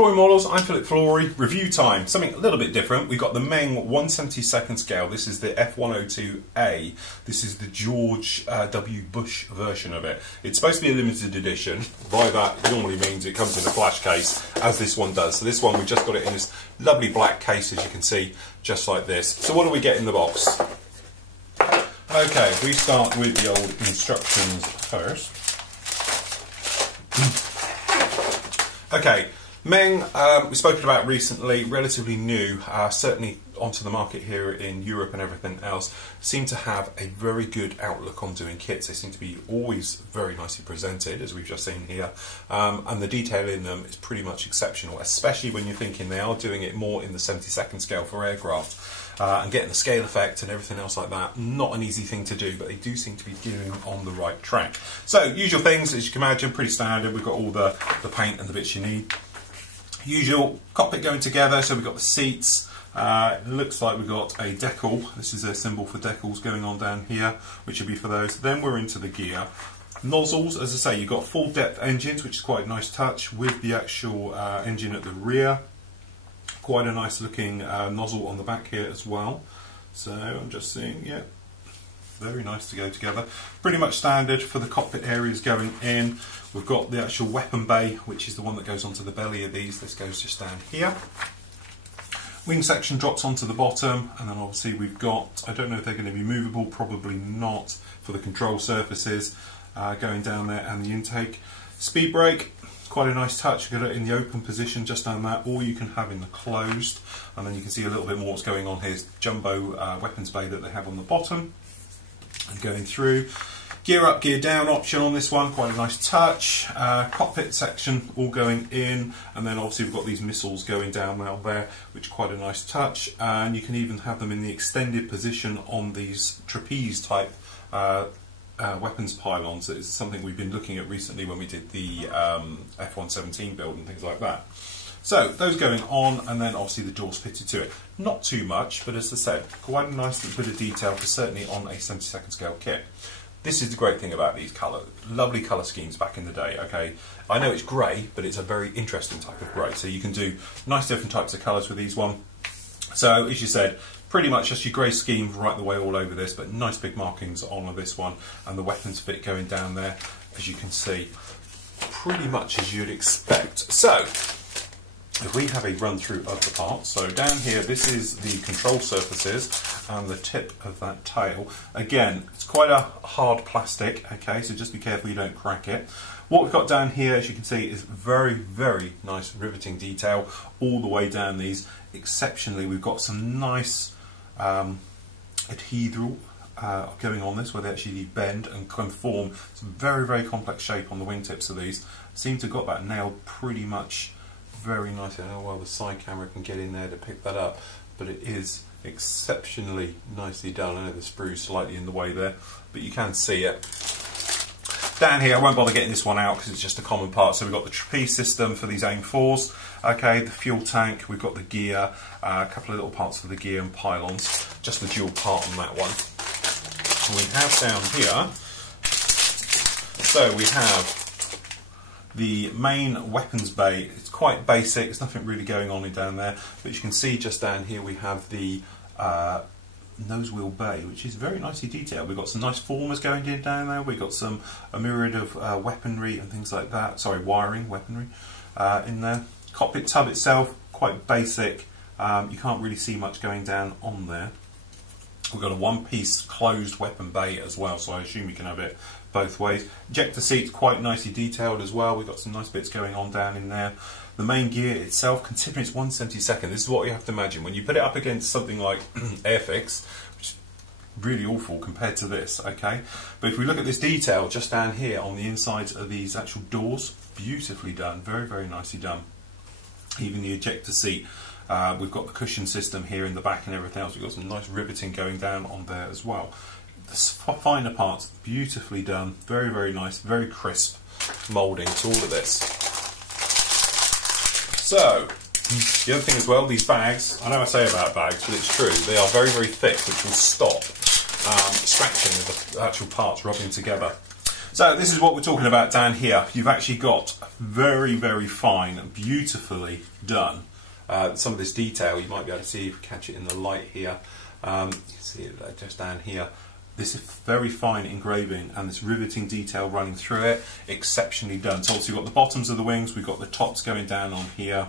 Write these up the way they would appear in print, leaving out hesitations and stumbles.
Flory Models, I'm Philip Flory. Review time, something a little bit different. We've got the Meng 1/72 scale. This is the F-102A. This is the George W. Bush version of it. It's supposed to be a limited edition. By that, it normally means it comes in a flash case, as this one does. So this one, we just got it in this lovely black case, as you can see, just like this. So what do we get in the box? Okay, we start with the old instructions first. Okay, Meng, we've spoken about recently, relatively new, certainly onto the market here in Europe and everything else, seem to have a very good outlook on doing kits. They seem to be always very nicely presented, as we've just seen here, and the detail in them is pretty much exceptional, especially when you're thinking they are doing it more in the 72nd scale for aircraft. And getting the scale effect and everything else like that, not an easy thing to do, but they do seem to be getting on the right track. So, usual things, as you can imagine, pretty standard. We've got all the paint and the bits you need. Usual cockpit going together, so we've got the seats. It looks like we've got a decal. This is a symbol for decals going on down here, which would be for those. Then we're into the gear. Nozzles, as I say, you've got full depth engines, which is quite a nice touch, with the actual engine at the rear. Quite a nice looking nozzle on the back here as well. So I'm just seeing, yeah, very nice to go together. Pretty much standard for the cockpit areas going in. We've got the actual weapon bay, which is the one that goes onto the belly of these. This goes just down here. Wing section drops onto the bottom, and then obviously we've got, I don't know if they're going to be movable, probably not, for the control surfaces going down there, and the intake. Speed brake. Quite a nice touch. You get it in the open position just down that, or you can have in the closed, and then you can see a little bit more what's going on here. Jumbo weapons bay that they have on the bottom and going through. Gear up, gear down option on this one, quite a nice touch. Cockpit section all going in, and then obviously we've got these missiles going down there, which is quite a nice touch. And you can even have them in the extended position on these trapeze type weapons pylons. It's something we've been looking at recently when we did the F-117 build and things like that. So those going on, and then obviously the doors fitted to it. Not too much, but as I said, quite a nice bit of detail for certainly on a 72nd scale kit. This is the great thing about these lovely colour schemes back in the day. Okay, I know it's grey, but it's a very interesting type of grey. So you can do nice different types of colours with these one. So as you said, pretty much just your grey scheme right the way all over this, but nice big markings on this one, and the weapons fit going down there, as you can see, pretty much as you'd expect. So, if we have a run through of the parts, so down here, this is the control surfaces and the tip of that tail. Again, it's quite a hard plastic, okay, so just be careful you don't crack it. What we've got down here, as you can see, is very, very nice riveting detail all the way down these. Exceptionally, we've got some nice adhedral going on this, where they actually bend and conform some very, very complex shape on the wingtips of these. Seem to have got that nailed pretty much very nicely. I don't know why the side camera can get in there to pick that up, but it is exceptionally nicely done. I know the sprue's slightly in the way there, but you can see it. Down here, I won't bother getting this one out because it's just a common part. So we've got the trapeze system for these AIM-4s, okay, the fuel tank, we've got the gear, a couple of little parts of the gear and pylons, just the dual part on that one. And we have down here, so we have the main weapons bay. It's quite basic, there's nothing really going on in down there, but you can see just down here we have the nose wheel bay, which is very nicely detailed. We've got some nice formers going in down there. We've got a myriad of weaponry and things like that. Sorry, wiring, weaponry in there. Cockpit tub itself, quite basic. You can't really see much going down on there. We've got a one-piece closed weapon bay as well, so I assume you can have it both ways. Ejector seats, quite nicely detailed as well. We've got some nice bits going on down in there. The main gear itself, considering it's 1/72, this is what you have to imagine. When you put it up against something like Airfix, which is really awful compared to this, okay? But if we look at this detail just down here on the insides of these actual doors, beautifully done, very, very nicely done. Even the ejector seat, we've got the cushion system here in the back and everything else. We've got some nice riveting going down on there as well. The finer parts, beautifully done, very, very nice, very crisp moulding to all of this. So, the other thing as well, these bags, I know I say about bags, but it's true, they are very, very thick, which will stop scratching of the actual parts rubbing together. So this is what we're talking about down here. You've actually got very, very fine, beautifully done. Some of this detail you might be able to see if you catch it in the light here. You can see it just down here. This is very fine engraving and this riveting detail running through it. Exceptionally done. So obviously we've got the bottoms of the wings, we've got the tops going down on here.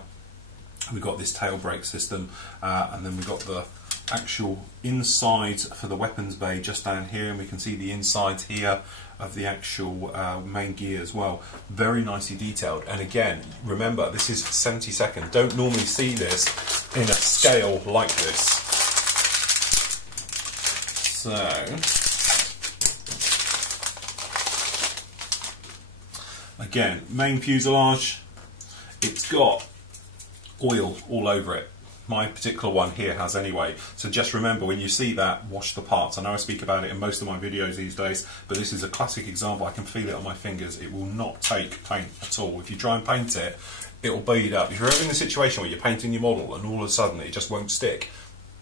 We've got this tail brake system, and then we've got the actual inside for the weapons bay just down here, and we can see the inside here of the actual main gear as well. Very nicely detailed, and again, remember this is 70-second. Don't normally see this in a scale like this. So again, main fuselage, it's got oil all over it. My particular one here has anyway. So just remember, when you see that, wash the parts. I know I speak about it in most of my videos these days, but this is a classic example. I can feel it on my fingers. It will not take paint at all. If you try and paint it, it will bead up. If you're ever in a situation where you're painting your model and all of a sudden it just won't stick,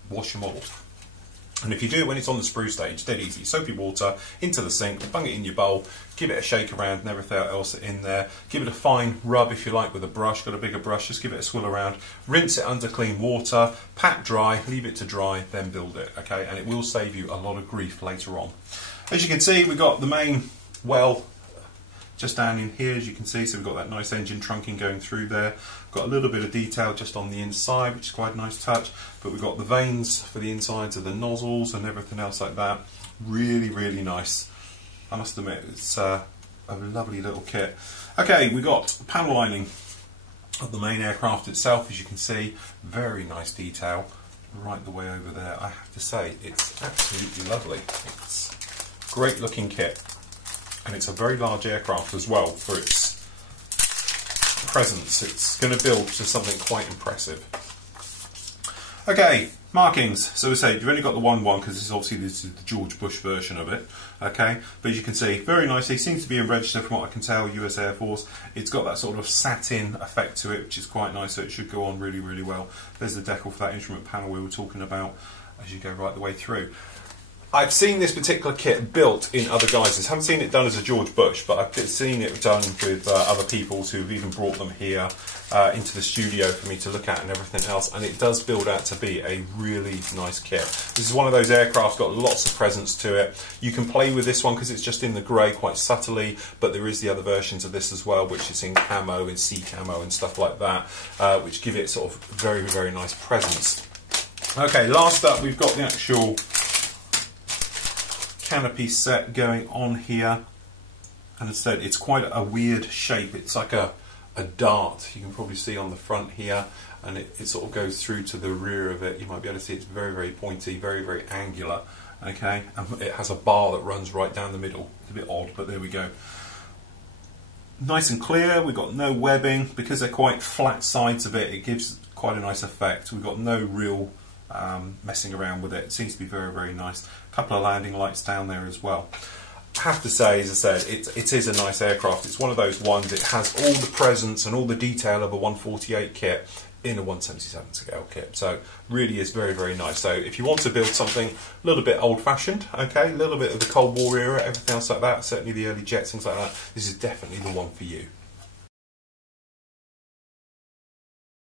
wash your model. And if you do it when it's on the sprue stage, dead easy. Soapy water into the sink, bung it in your bowl, give it a shake around and everything else in there. Give it a fine rub if you like with a brush, got a bigger brush, just give it a swill around. Rinse it under clean water, pat dry, leave it to dry, then build it, okay? And it will save you a lot of grief later on. As you can see, we've got the main well just down in here, as you can see, so we've got that nice engine trunking going through there. Got a little bit of detail just on the inside, which is quite a nice touch, but we've got the vanes for the insides of the nozzles and everything else like that. Really, really nice. I must admit, it's a lovely little kit. Okay, we've got the panel lining of the main aircraft itself, as you can see. Very nice detail right the way over there. I have to say, it's absolutely lovely. It's a great looking kit. And it's a very large aircraft as well for its presence. It's going to build to something quite impressive. Okay, markings. So we say you've only got the one because this is the George Bush version of it. Okay, but as you can see, very nicely. Seems to be a register from what I can tell, US Air Force. It's got that sort of satin effect to it, which is quite nice. So it should go on really, really well. There's the decal for that instrument panel we were talking about as you go right the way through. I've seen this particular kit built in other guises. Haven't seen it done as a George Bush, but I've seen it done with other people who've even brought them here into the studio for me to look at and everything else, and it does build out to be a really nice kit. This is one of those aircraft, got lots of presence to it. You can play with this one because it's just in the grey quite subtly, but there is the other versions of this as well, which is in camo, in sea camo and stuff like that, which give it sort of very, very nice presence. Okay, last up we've got the actual canopy set going on here, and as I said, it's quite a weird shape. It's like a dart, you can probably see on the front here, and it sort of goes through to the rear of it. You might be able to see it's very, very pointy, very, very angular. Okay, and it has a bar that runs right down the middle. It's a bit odd, but there we go. Nice and clear. We've got no webbing because they're quite flat sides of it. It gives quite a nice effect. We've got no real messing around with it. It seems to be very, very nice. A couple of landing lights down there as well. I have to say, as I said, it is a nice aircraft. It's one of those ones, it has all the presence and all the detail of a 148 kit in a 177 scale kit. So really is very, very nice. So if you want to build something a little bit old-fashioned, okay, a little bit of the Cold War era, everything else like that, certainly the early jets, things like that, this is definitely the one for you.